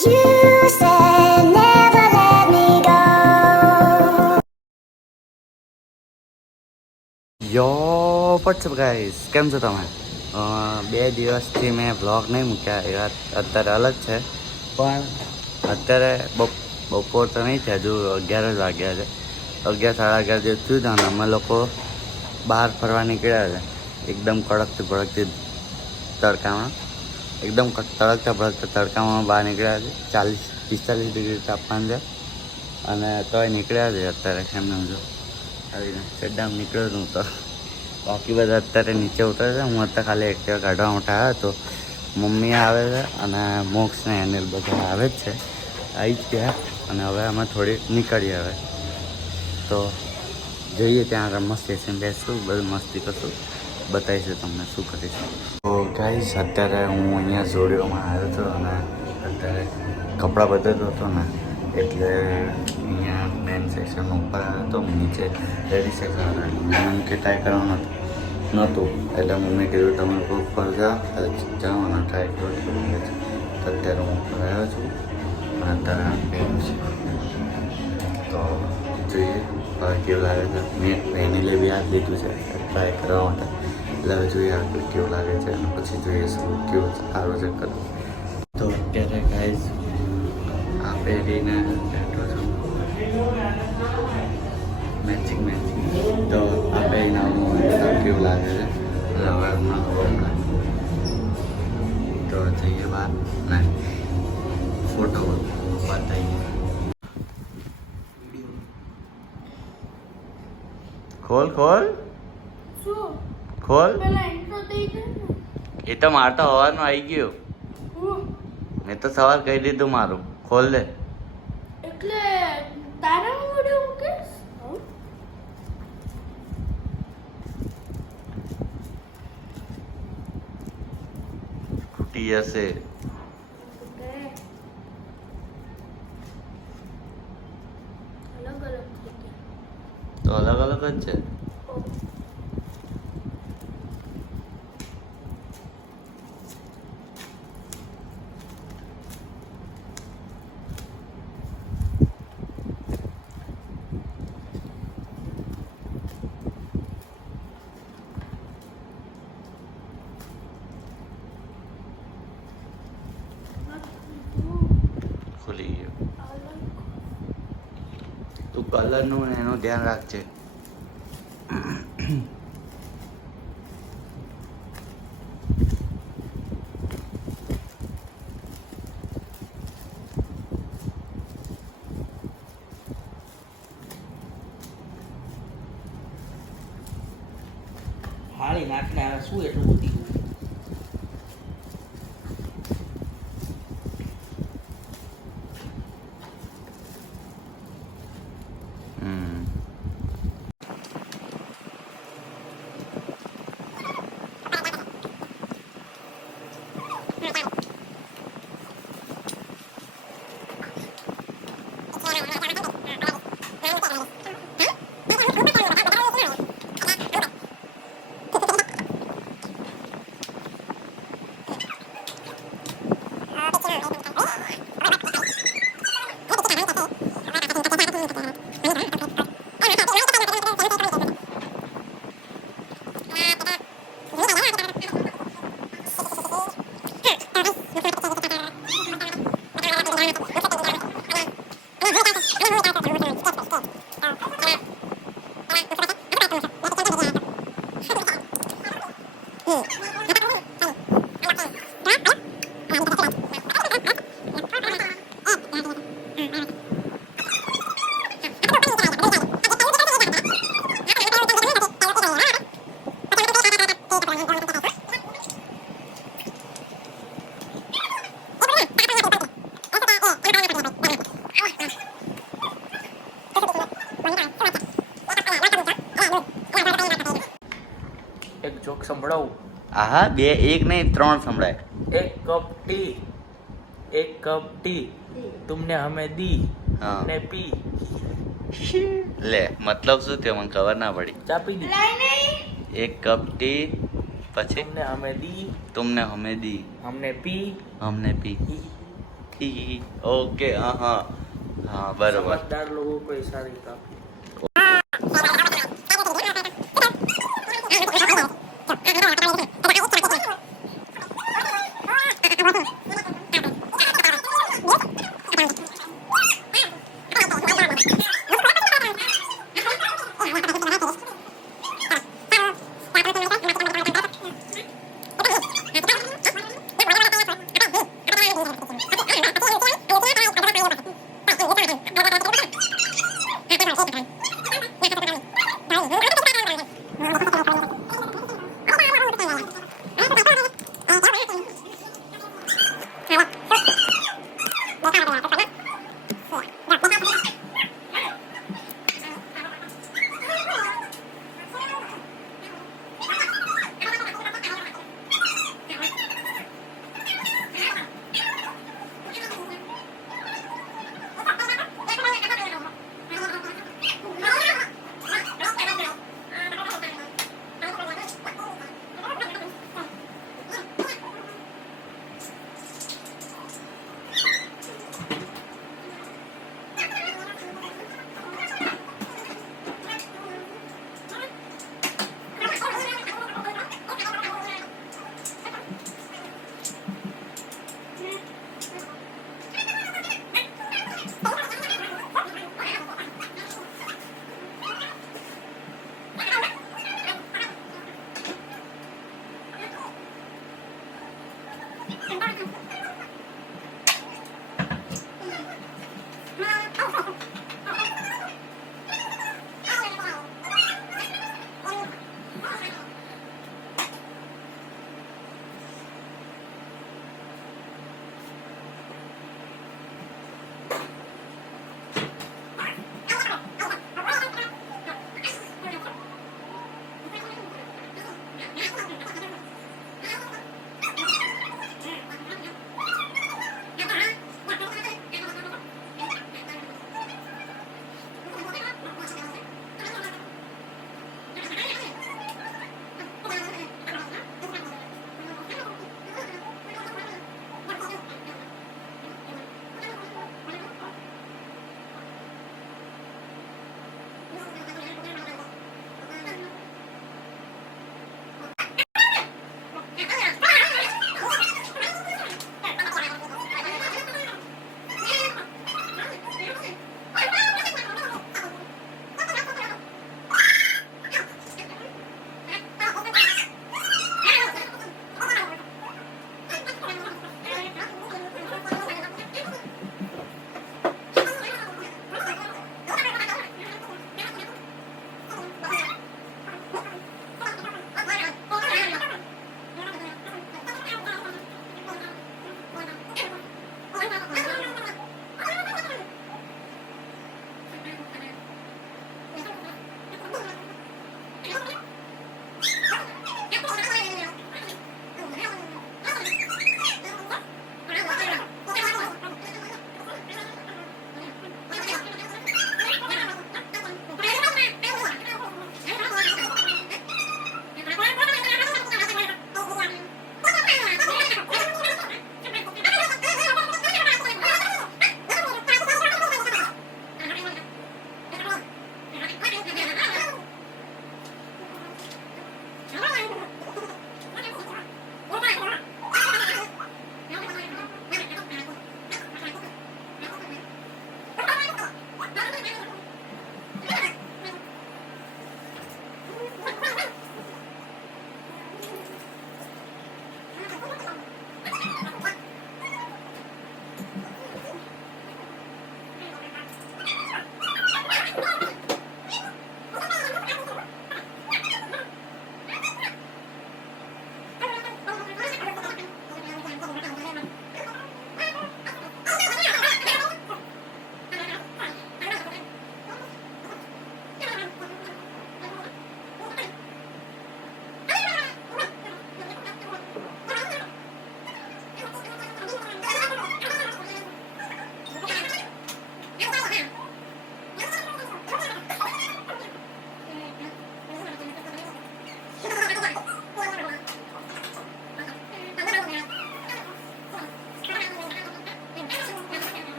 You said never let me go. યો WhatsApp guys, કેમ છો તમે? 2 દિવસથી મેં વ્લોગ નહીં મૂક્યા. એ વાત અત્યારે અલગ છે, પણ અત્યારે બપોર તો નહીં છે, હજુ 11 જ વાગ્યા છે. 11 સાડા 11 જેવું થયું છે અને અમે લોકો બહાર ફરવા નીકળ્યા છે. એકદમ કડકથી ભડકતી તડકામાં, એકદમ તડકતા ભડકતા તડકામાં બહાર નીકળ્યા છે. 40-45 ડિગ્રી તાપમાન છે અને તોય નીકળ્યા છે અત્યારે. એમને જો આવીને ચડ્ડામ નીકળ્યો છું તો બાકી બધા અત્યારે નીચે ઉતરે છે. હું અત્યારે ખાલી એક્ટિવા કાઢવા માટે આવ્યો તો મમ્મી આવે છે અને મોક્ષ ને અનિલ બધા આવે જ છે, આવી જ ગયા. અને હવે અમે થોડી નીકળીએ. હવે તો જઈએ ત્યાં આગળ મસ્ત એસીને બેસશું, બધું મસ્તી કરશું, બતાવીશું તમને શું કરીશું. તો ગાઈસ, અત્યારે હું અહીંયા ઝોડિયોમાં આવ્યો હતો અને અત્યારે કપડાં બદલતો હતો ને, એટલે અહીંયા મેન સેક્શન ઉપર આવ્યો હતો. નીચે લેડી સેક્શન હતા, મને કે ટ્રાય કરવાનું નહોતું, એટલે મમ્મી કીધું તમે ઉપર જાઓ અને ટ્રાય કરો. તો અત્યારે હું ઉપર આવ્યો છું અને અત્યારે પહેરું છે. તો જોઈએ હવે કેવું લાગે છે. મેં એની લે બી હાથ લીધું છે ટ્રાય કરવા માટે, એટલે હવે જોઈએ આગળ કેવું લાગે છે અને પછી જોઈએ શું કેવું સારું છે કરવું. તો અત્યારે ગાઈઝ આ પહેરીને બેઠો છું મેચિંગ. તો આ પહેરીને હું કેવું લાગે છે એટલે હવે હમણાં ખબર પડે. તો જઈએ બહાર ને ફોટો બતાવીએ. ખોલ ખોલ ખોલ. એ તો મારે તો સવારનું આવી ગયું. મેં તો સવાર કહી દીધું મારું. ખોલ દે. એટલે તારા મોઢે મૂકીશ? તૂટી જશે. અલગ અલગ થઈ ગયા. તો અલગ અલગ જ છે. ખુલી ગયો. તું કલરનું ને એનું ધ્યાન રાખજે. હાળી નાખને આ શું એટલું બધી એક જોક સંભળાવું? હા, 2 1 નહીં 3 સંભળાય. एक कप टी तुमने हमें दी, हाँ। हमने पी. લે મતલબ શું થયો મને ખબર ના પડી. चा पी दी. એક કપ ટી પછી तुमने हमें दी, तुमने हमें दी, हमने पी. हमने पी. ઓકે હા હા હા બરોબર समझदार लोगों को इशारे काफी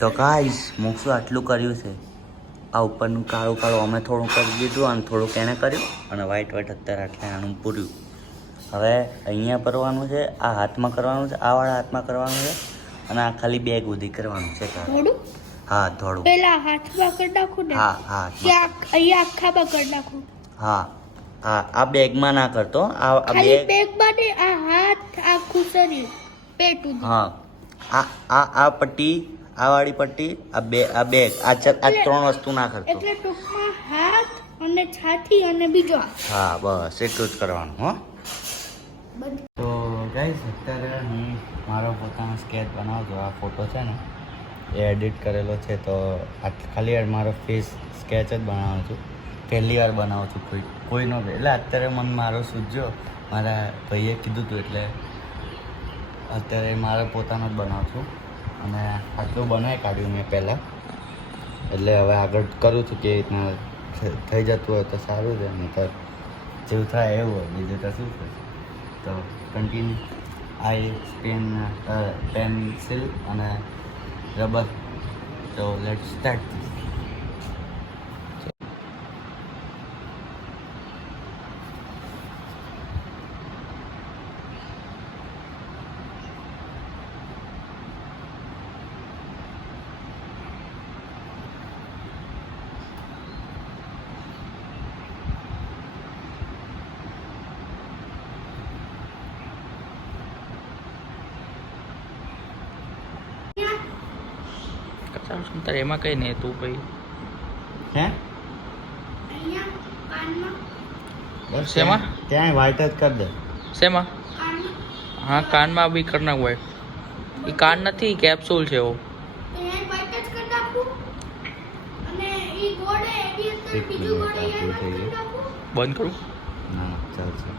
તો ગાઈસ મોક્ષું આટલું કર્યું છે. આ ઉપરનું કાળું કાળું અમે થોડું કરી દીધું અને થોડુંક એને કર્યું અને વ્હાઈટ વ્હાઈટ અત્યારે આટલે આનું પૂર્યું. હવે અહીંયા કરવાનું છે, આ હાથમાં કરવાનું છે, આ વાળા હાથમાં કરવાનું છે અને આ ખાલી બેગ સુધી કરવાનું છે. થોડું હા થોડું. પેલા હાથમાં કરી નાખું ને હા હા ત્યાં અહીંયા આખામાં કરી નાખું. હા હા આ બેગમાં ના કરતો. આ ખાલી બેગ. બેગમાં ને આ હાથ આખું શરીર પેટ સુધી. હા આ પટ્ટી, આ વાળી પટ્ટી, આ બેગ, આ ત્રણ વસ્તુ ના કરતો. એટલે ટૂંકમાં હાથ અને છાતી અને બીજો હાથ. હા બસ એટલું જ કરવાનું હો. બંધ. તો ગાઈસ અત્યારે હું મારો પોતાનો સ્કેચ બનાવું છું. આ ફોટો છે ને એ એડિટ કરેલો છે, તો ખાલી મારો ફેસ સ્કેચ જ બનાવું છું. પહેલી વાર બનાવું છું કોઈનો બી. એટલે અત્યારે મને મારો સૂઝ્યો, મારા ભાઈએ કીધું હતું એટલે અત્યારે મારો પોતાનો જ બનાવું છું. અને આટલું બનાવી કાઢ્યું મેં પહેલાં, એટલે હવે આગળ કરું છું કે રીતના થઈ જતું હોય તો સારું છે, નહીં તો જેવું થાય એવું હોય, બીજું તો શું છે. તો કન્ટિન્યુ પેન્સિલ અને રબર. તો લેટ સ્ટાર્ટ. તારે એમાં કઈ નહીં તું ભાઈ હે અહીંયા કાનમાં બસ શેમાં? ત્યાં વ્હાઈટ જ કરી દે. શેમાં? કાનમાં હા કાનમાં બી કરી નાખવું હોય. એ કાન નથી, કેપ્સ્યુલ છે એવો. અહીંયા વાઈટ જ કરી નાખું અને ઈ ગોળે એની અંદર એક બીજું મિનિટ, ગોળે આટલું અહીંયા થઈ કરી ગયું. નાખું. બંધ કરું. ના ચાલશે.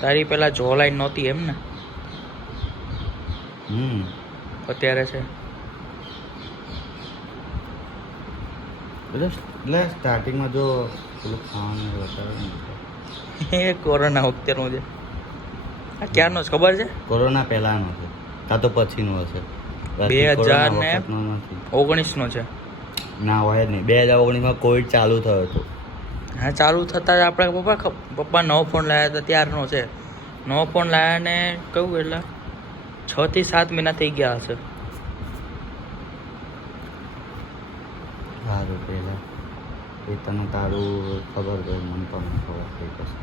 તારી પેલા જો લાઈન નહોતી એમ ને, અત્યારે છે. એટલે સ્ટાર્ટિંગમાં જો પેલું ખાવાનું વધારે એ કોરોના વખતેનું છે. આ ક્યારનો છે ખબર છે? કોરોના પહેલાનો છે કાં તો પછીનો હશે. 2019 છે. ના હોય જ નહીં. 2019માં કોવિડ ચાલુ થયો હતો. હા ચાલુ થતાં જ આપણા પપ્પા નવો ફોન લાવ્યા હતા ત્યારનો છે. નવો ફોન લાવ્યા ને કહ્યું એટલે 6 થી 7 મહિના થઈ ગયા હશે. સારું પહેલાં એ તને તારું ખબર હોય, મને પણ ખબર થઈ જશે.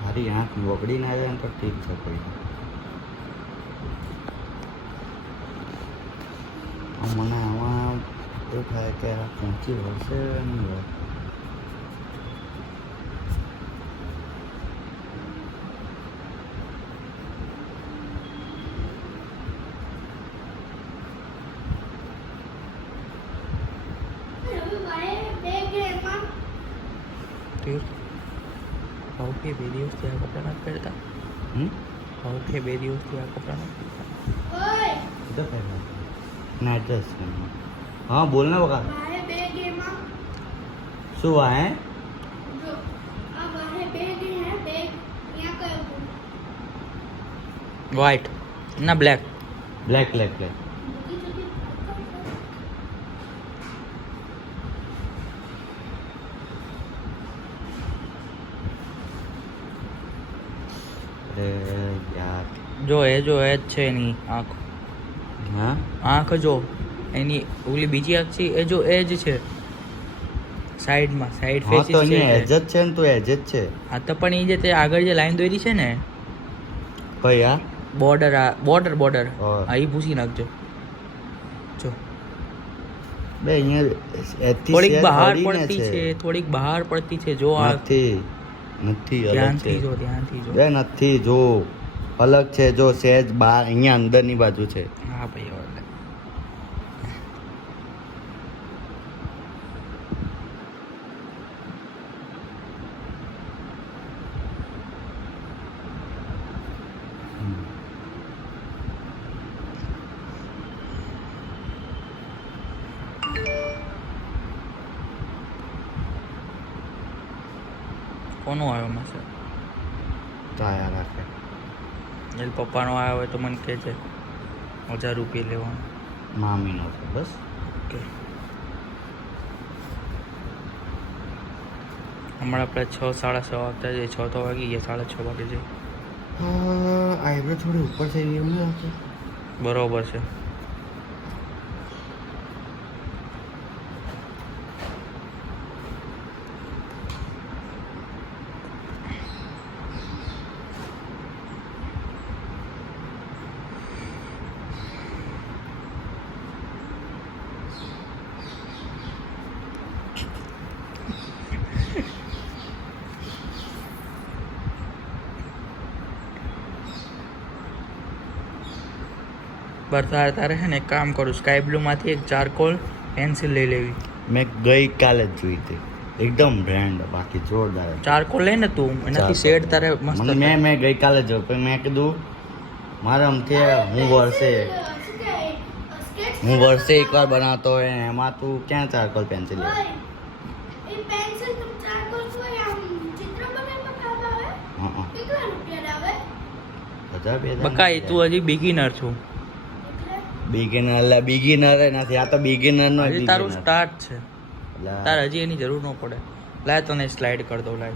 મારી આંખ વગડી ના જાય ને તો ઠીક છે. કોઈ મને આમાં એવું થાય કે આ પહોંચી વળશે નહીં હોય. હવે વાય બેગ એમાં ભાવ કે 2 દિવસથી આ કપડાં નથી પહેરતા. ભાવ કે 2 દિવસથી આ કપડાં નથી પહેરતા. ઓય તો પહેલાં ના એડ્રેસ. હા બોલ ને બકા. વાય બેગ એમાં શું આ હે? જો આ વાય બેગ હે બેગ અહીંયા કયો વ્હાઈટ ના બ્લેક. Black black black. અરે યાર. જો એ જ છે એની આંખ. હા આંખ જો એની ઓલી બીજી આંખ છે એ જો એ જ છે સાઈડમાં, સાઈડ હા તો ફેસીસ અહીંયા એજ છે. જ છે ને, તો એજ જ છે. હા તો પણ એ જે તે આગળ જે લાઈન દોરી છે ને ભાઈ આ બોર્ડર, આ બોર્ડર હા. હા એ ભૂસી નાખજો. જો બે અહીંયા એથી થોડીક શેર બહાર હળીને પડતી છે, થોડીક બહાર પડતી છે. જો આ નથી નથી અલગ છે. ધ્યાનથી જો, ધ્યાનથી જો. બે નથી જો અલગ છે. જો સહેજ બહાર અહીંયા અંદરની બાજુ છે. હા ભાઈ હવે કોનો આવ્યો મેસેજ? તાયા રાખે. એ પપ્પાનો આવ્યો હોય તો મને કહેજે 1000 રૂપિયા લેવાનું. મામીનો છે બસ. ઓકે હમણાં આપણે 6 સાડા 6 વાગતા જઈએ. 6 તો વાગી ગયા, 6:30 વાગે જઈએ. આઈબ્રો થોડી ઉપર થઈ ગઈ એમ નથી. બરોબર છે. તારે છે ને એક કામ કરું, સ્કાય બ્લુમાંથી એક ચારકોલ પેન્સિલ લઈ લેવી. મેં ગઈકાલે જ જોઈ હતી, એકદમ બ્રાન્ડ, બાકી જોરદાર. ચારકોલ લઈને તું એનાથી શેડ તારે મસ્ત મેં ગઈકાલે જ જોયું, પણ મેં કીધું મારા આમથી હું વર્ષે એકવાર બનાવતો હોય ને એમાં તું ક્યાં ચારકોલ પેન્સિલ લે? એ પેન્સિલ तुम चारकोल को आम चित्र बनाવવા કામ આવે. હા કેટલા રૂપિયા આવે? 1000-2000. બકાઈ તું હજી બિગિનર છું. બિગિનર નથી, આ તો બિગિનર નો હજી તારું સ્ટાર્ટ છે, તારે હજી એની જરૂર ન પડે. લાય તને સ્લાઇડ કરી દઉં. લાય